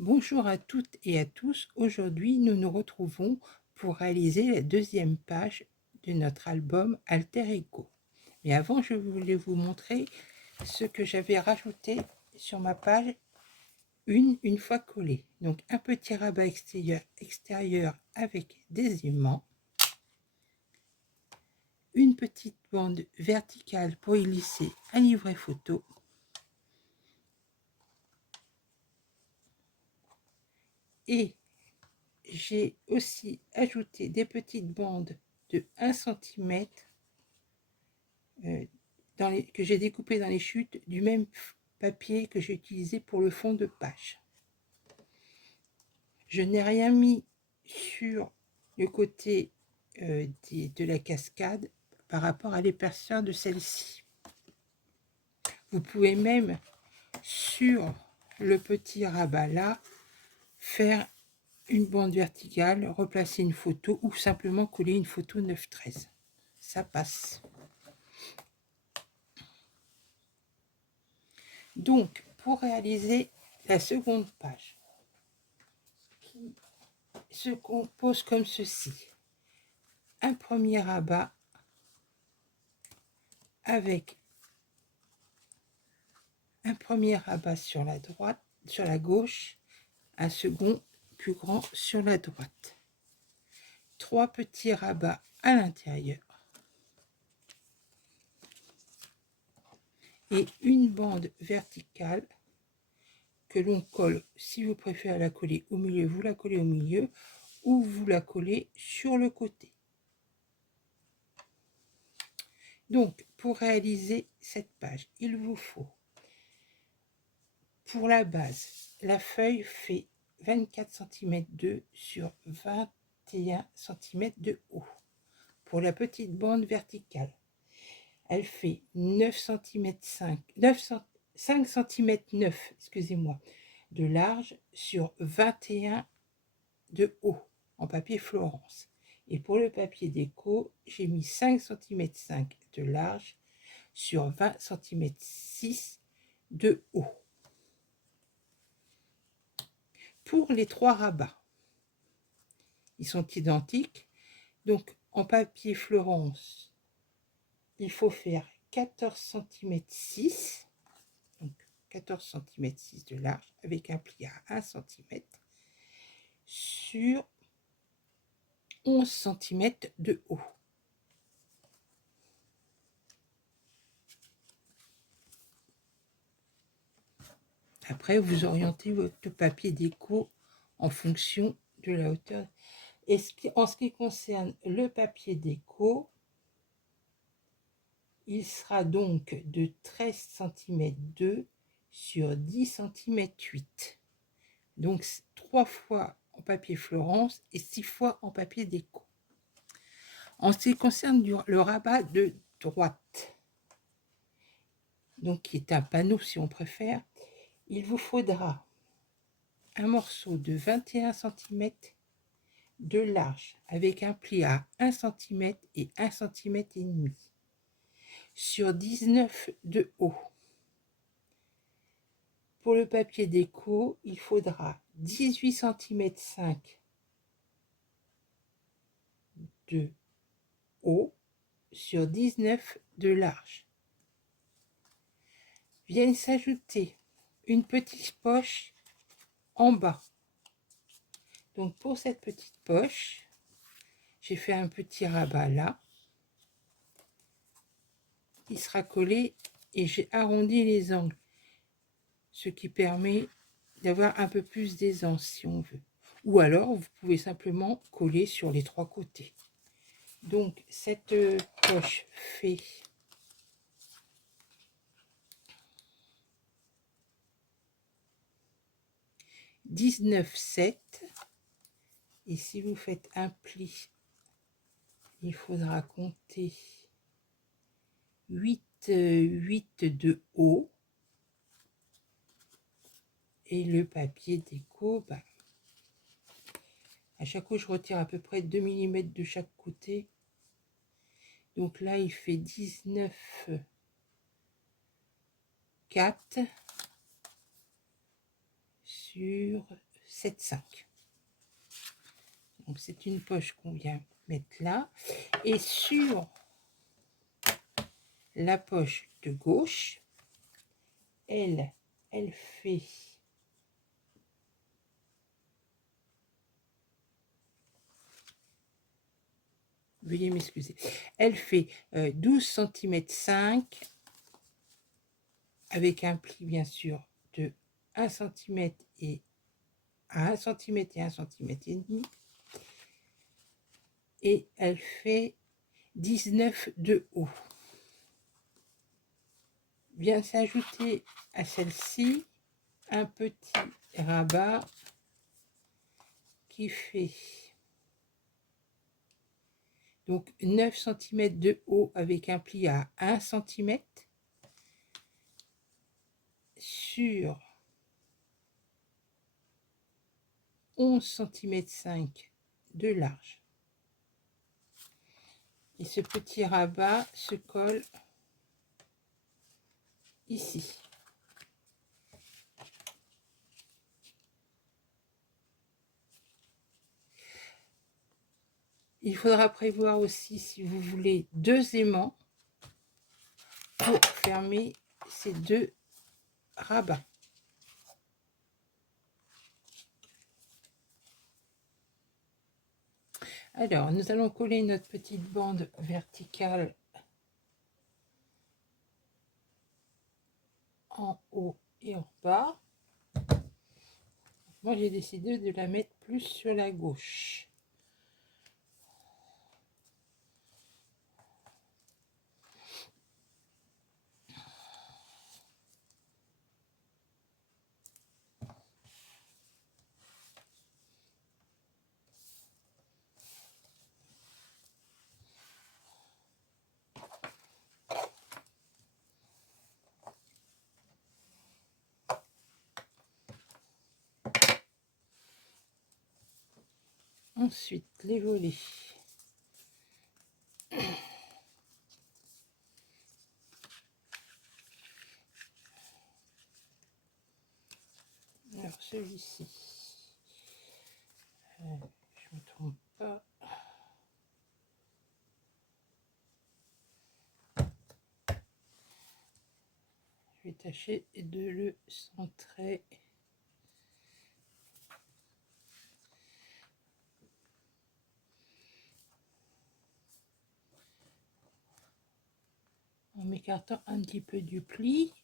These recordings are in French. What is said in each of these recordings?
Bonjour à toutes et à tous. Aujourd'hui, nous nous retrouvons pour réaliser la deuxième page de notre album Alter Ego. Mais avant, je voulais vous montrer ce que j'avais rajouté sur ma page une fois collé. Donc un petit rabat extérieur avec des aimants, une petite bande verticale pour y glisser un livret photo, et j'ai aussi ajouté des petites bandes de 1 cm que j'ai découpées dans les chutes du même papier que j'ai utilisé pour le fond de page. Je n'ai rien mis sur le côté de la cascade par rapport à l'épaisseur de celle-ci. Vous pouvez même, sur le petit rabat là, faire une bande verticale, replacer une photo ou simplement coller une photo 9-13. Ça passe. Donc, pour réaliser la seconde page, qui se compose comme ceci: un premier rabat avec un premier rabat sur la droite, sur la gauche, un second plus grand sur la droite, 3 petits rabats à l'intérieur et une bande verticale que l'on colle. Si vous préférez la coller au milieu, vous la collez au milieu, ou vous la collez sur le côté. Donc, pour réaliser cette page, il vous faut, pour la base, la feuille fait 24 cm sur 21 cm de haut. Pour la petite bande verticale, elle fait 5 cm 9, excusez-moi, de large sur 21 de haut en papier Florence. Et pour le papier déco, j'ai mis 5 cm de large sur 20 cm 6 de haut. Pour les 3 rabats, ils sont identiques. Donc en papier Florence, il faut faire 14 cm 6, donc 14 cm 6 de large avec un pli à 1 cm sur 11 cm de haut. Après, vous orientez votre papier déco en fonction de la hauteur. Et en ce qui concerne le papier déco, il sera donc de 13 cm 2 sur 10 cm 8. Donc 3 fois en papier Florence et 6 fois en papier déco. En ce qui concerne le rabat de droite, donc qui est un panneau si on préfère, il vous faudra un morceau de 21 cm de large avec un pli à 1 cm et 1 cm et demi sur 19 de haut. Pour le papier déco, il faudra 18 cm 5 de haut sur 19 de large. Viennent s'ajouter une petite poche en bas. Donc pour cette petite poche, j'ai fait un petit rabat là. Il sera collé et j'ai arrondi les angles, ce qui permet d'avoir un peu plus d'aisance si on veut. Ou alors vous pouvez simplement coller sur les 3 côtés. Donc cette poche fait 19,7 et si vous faites un pli, il faudra compter 8 de haut, et le papier déco, à chaque fois je retire à peu près 2 mm de chaque côté. Donc là il fait 19,4 sur sur 7,5. Donc c'est une poche qu'on vient mettre là. Et sur la poche de gauche, elle fait... Veuillez m'excuser. Elle fait 12 cm 5 avec un pli bien sûr de 1 cm et 1 cm et 1 cm et demi. Et elle fait 19 de haut. Vient s'ajouter à celle-ci un petit rabat qui fait donc 9 cm de haut avec un pli à 1 cm sur 11 cm 5 de large. Et ce petit rabat se colle ici. Il faudra prévoir aussi, si vous voulez, 2 aimants pour fermer ces 2 rabats. Alors, nous allons coller notre petite bande verticale en haut et en bas. Moi, j'ai décidé de la mettre plus sur la gauche. Ensuite, les volets. Alors, celui-ci, je ne me trompe pas. Je vais tâcher de le centrer. En m'écartant un petit peu du pli.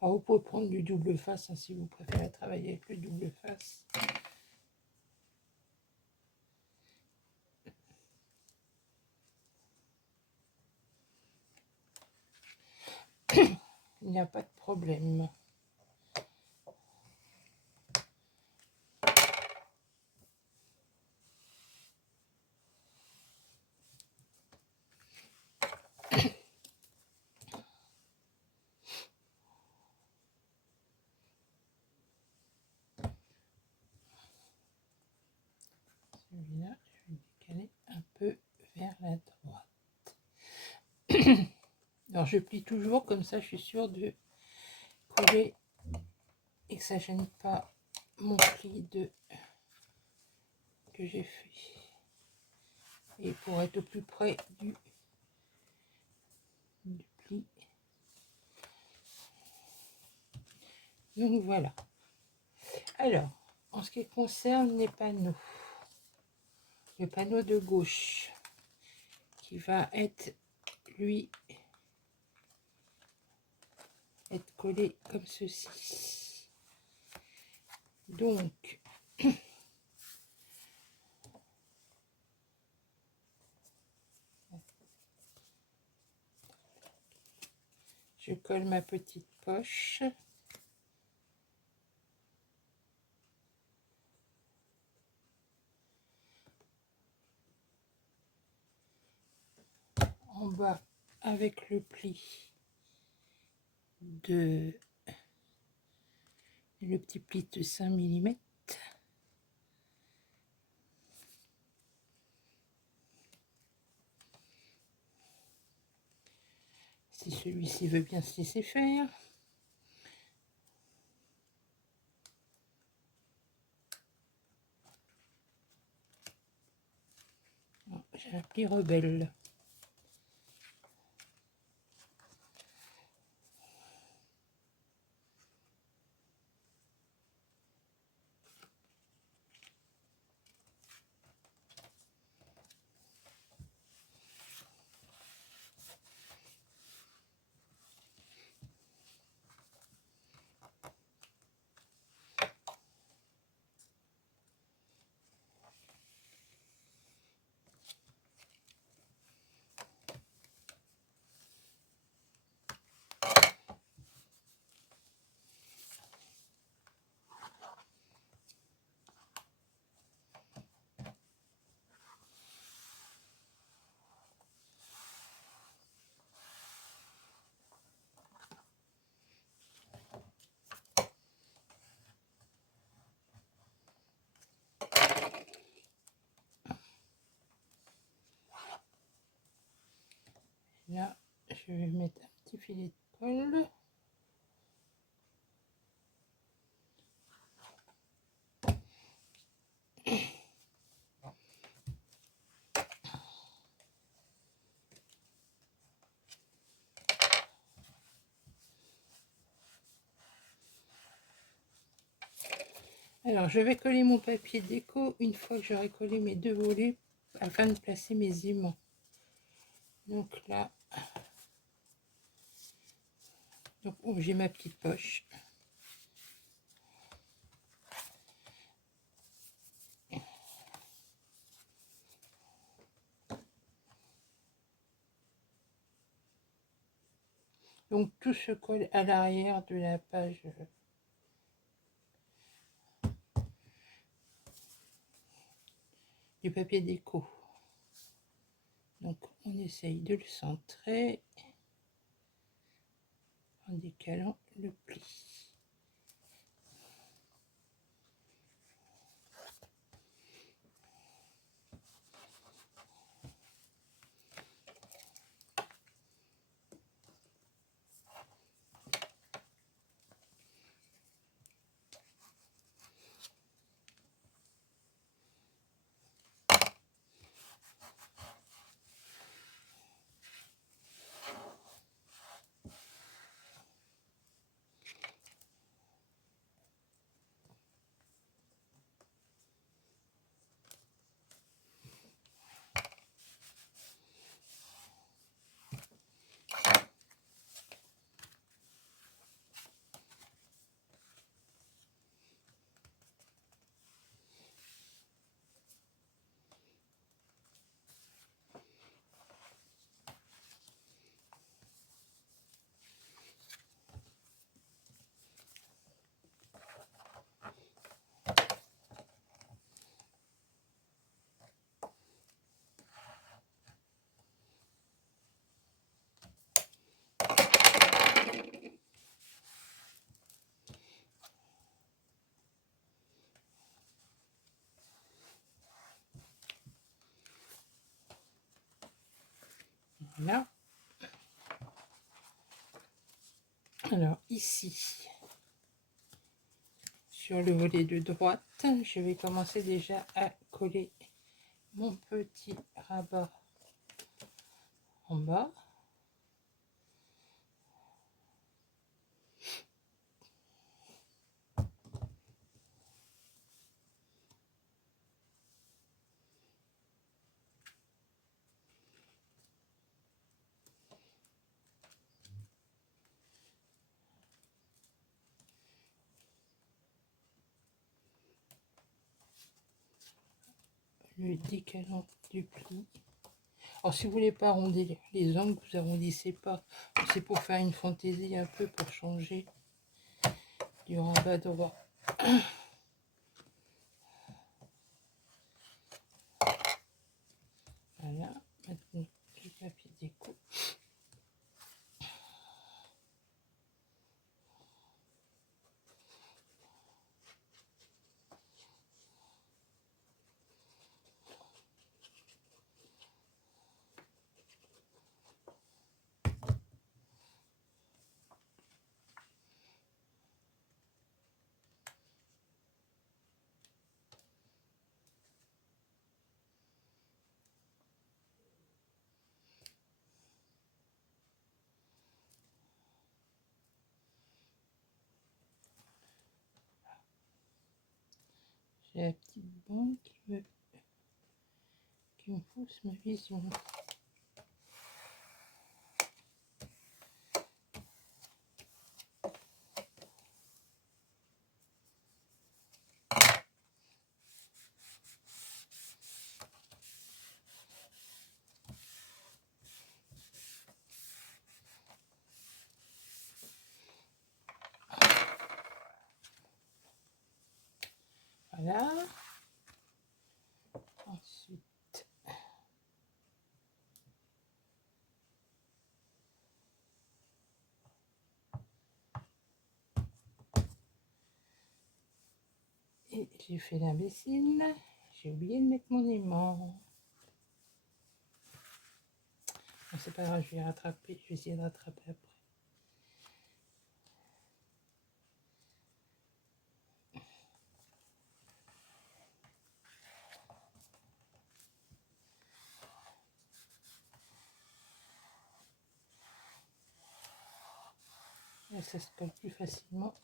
Alors, vous pouvez prendre du double face hein, si vous préférez travailler avec le double face. Il n'y a pas de problème. Celui-là, je vais le décaler un peu vers la droite. Alors, je plie toujours, comme ça, je suis sûre de coller et que ça ne gêne pas mon pli que j'ai fait. Et pour être au plus près du pli. Donc, voilà. Alors, en ce qui concerne les panneaux, le panneau de gauche qui va être, lui, être collé comme ceci. Donc, je colle ma petite poche. en bas avec le pli de le petit pli de 5 mm. Si celui-ci veut bien se laisser faire. J'ai un pli rebelle. Là, je vais mettre un petit filet de colle. Alors, je vais coller mon papier déco une fois que j'aurai collé mes deux volets afin de placer mes aimants. Donc là, j'ai ma petite poche. Donc tout se colle à l'arrière de la page du papier déco. Donc on essaye de le centrer en décalant le pli. Voilà. Alors ici, sur le volet de droite, je vais commencer déjà à coller mon petit rabat en bas. Le décalant du pli. Alors si vous voulez pas arrondir les angles, vous arrondissez pas. C'est pour faire une fantaisie un peu, pour changer du rabat droit. Voilà, maintenant le papier déco. J'ai la petite bande qui me pousse ma vision. Voilà. Ensuite, et j'ai fait l'imbécile. J'ai oublié de mettre mon aimant. Bon, c'est pas grave, je vais rattraper. Je vais essayer de rattraper après. Là, ça se colle plus facilement.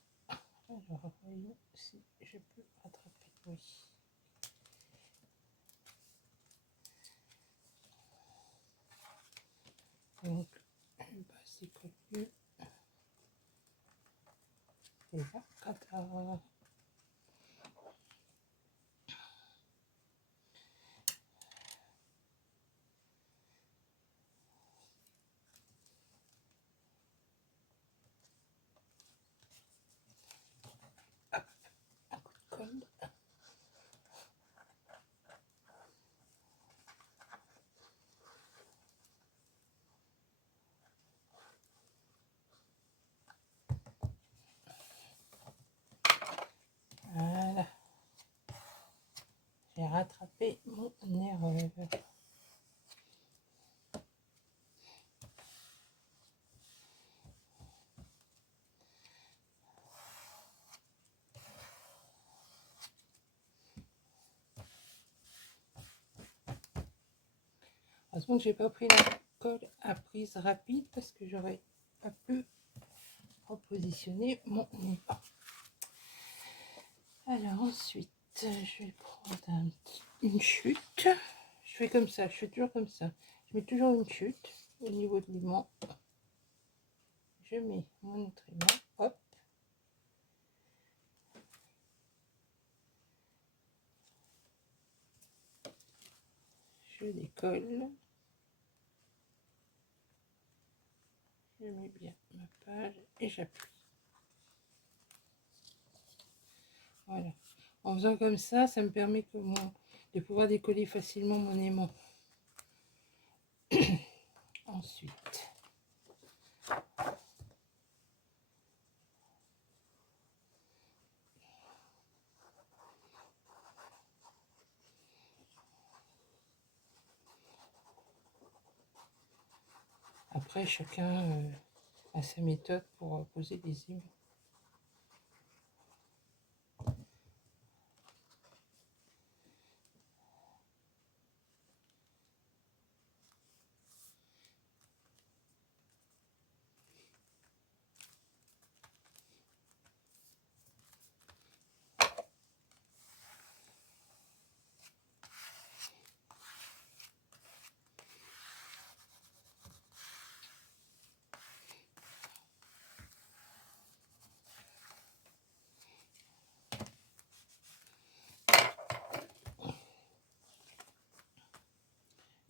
Alors, voyons si je peux rattraper. Oui. Donc, bah, c'est colle mieux. Et là, cata. Un coup de colle. Voilà. J'ai rattrapé mon erreur. Heureusement que j'ai pas pris la colle à prise rapide parce que j'aurais pas pu repositionner mon aimant. Alors ensuite, je vais prendre une chute. Je fais comme ça, je fais toujours comme ça. Je mets toujours une chute au niveau de l'aimant. Je mets mon autre aimant, hop. Je décolle. Je mets bien ma page et j'appuie. Voilà. En faisant comme ça me permet de pouvoir décoller facilement mon aimant. Ensuite, après chacun a sa méthode pour poser des aimants.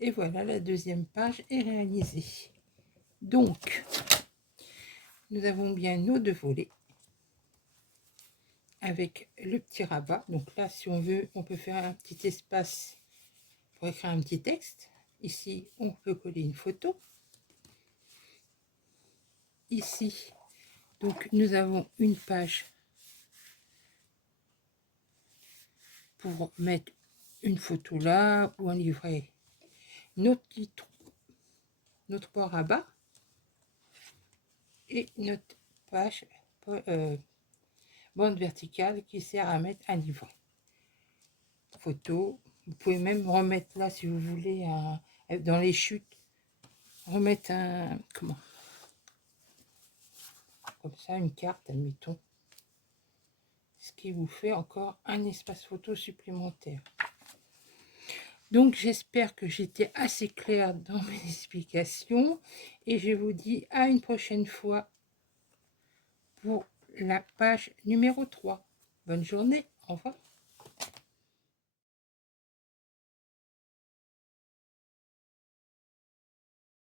Et voilà, la deuxième page est réalisée. Donc, nous avons bien nos deux volets avec le petit rabat. Donc là, si on veut, on peut faire un petit espace pour écrire un petit texte. Ici, on peut coller une photo. Ici, donc nous avons une page pour mettre une photo là ou un livret. Notre port à bas et notre page bande verticale qui sert à mettre un livret. Photo. Vous pouvez même remettre là si vous voulez dans les chutes. Remettre comme ça, une carte, admettons. Ce qui vous fait encore un espace photo supplémentaire. Donc j'espère que j'étais assez claire dans mes explications et je vous dis à une prochaine fois pour la page numéro 3. Bonne journée, au revoir.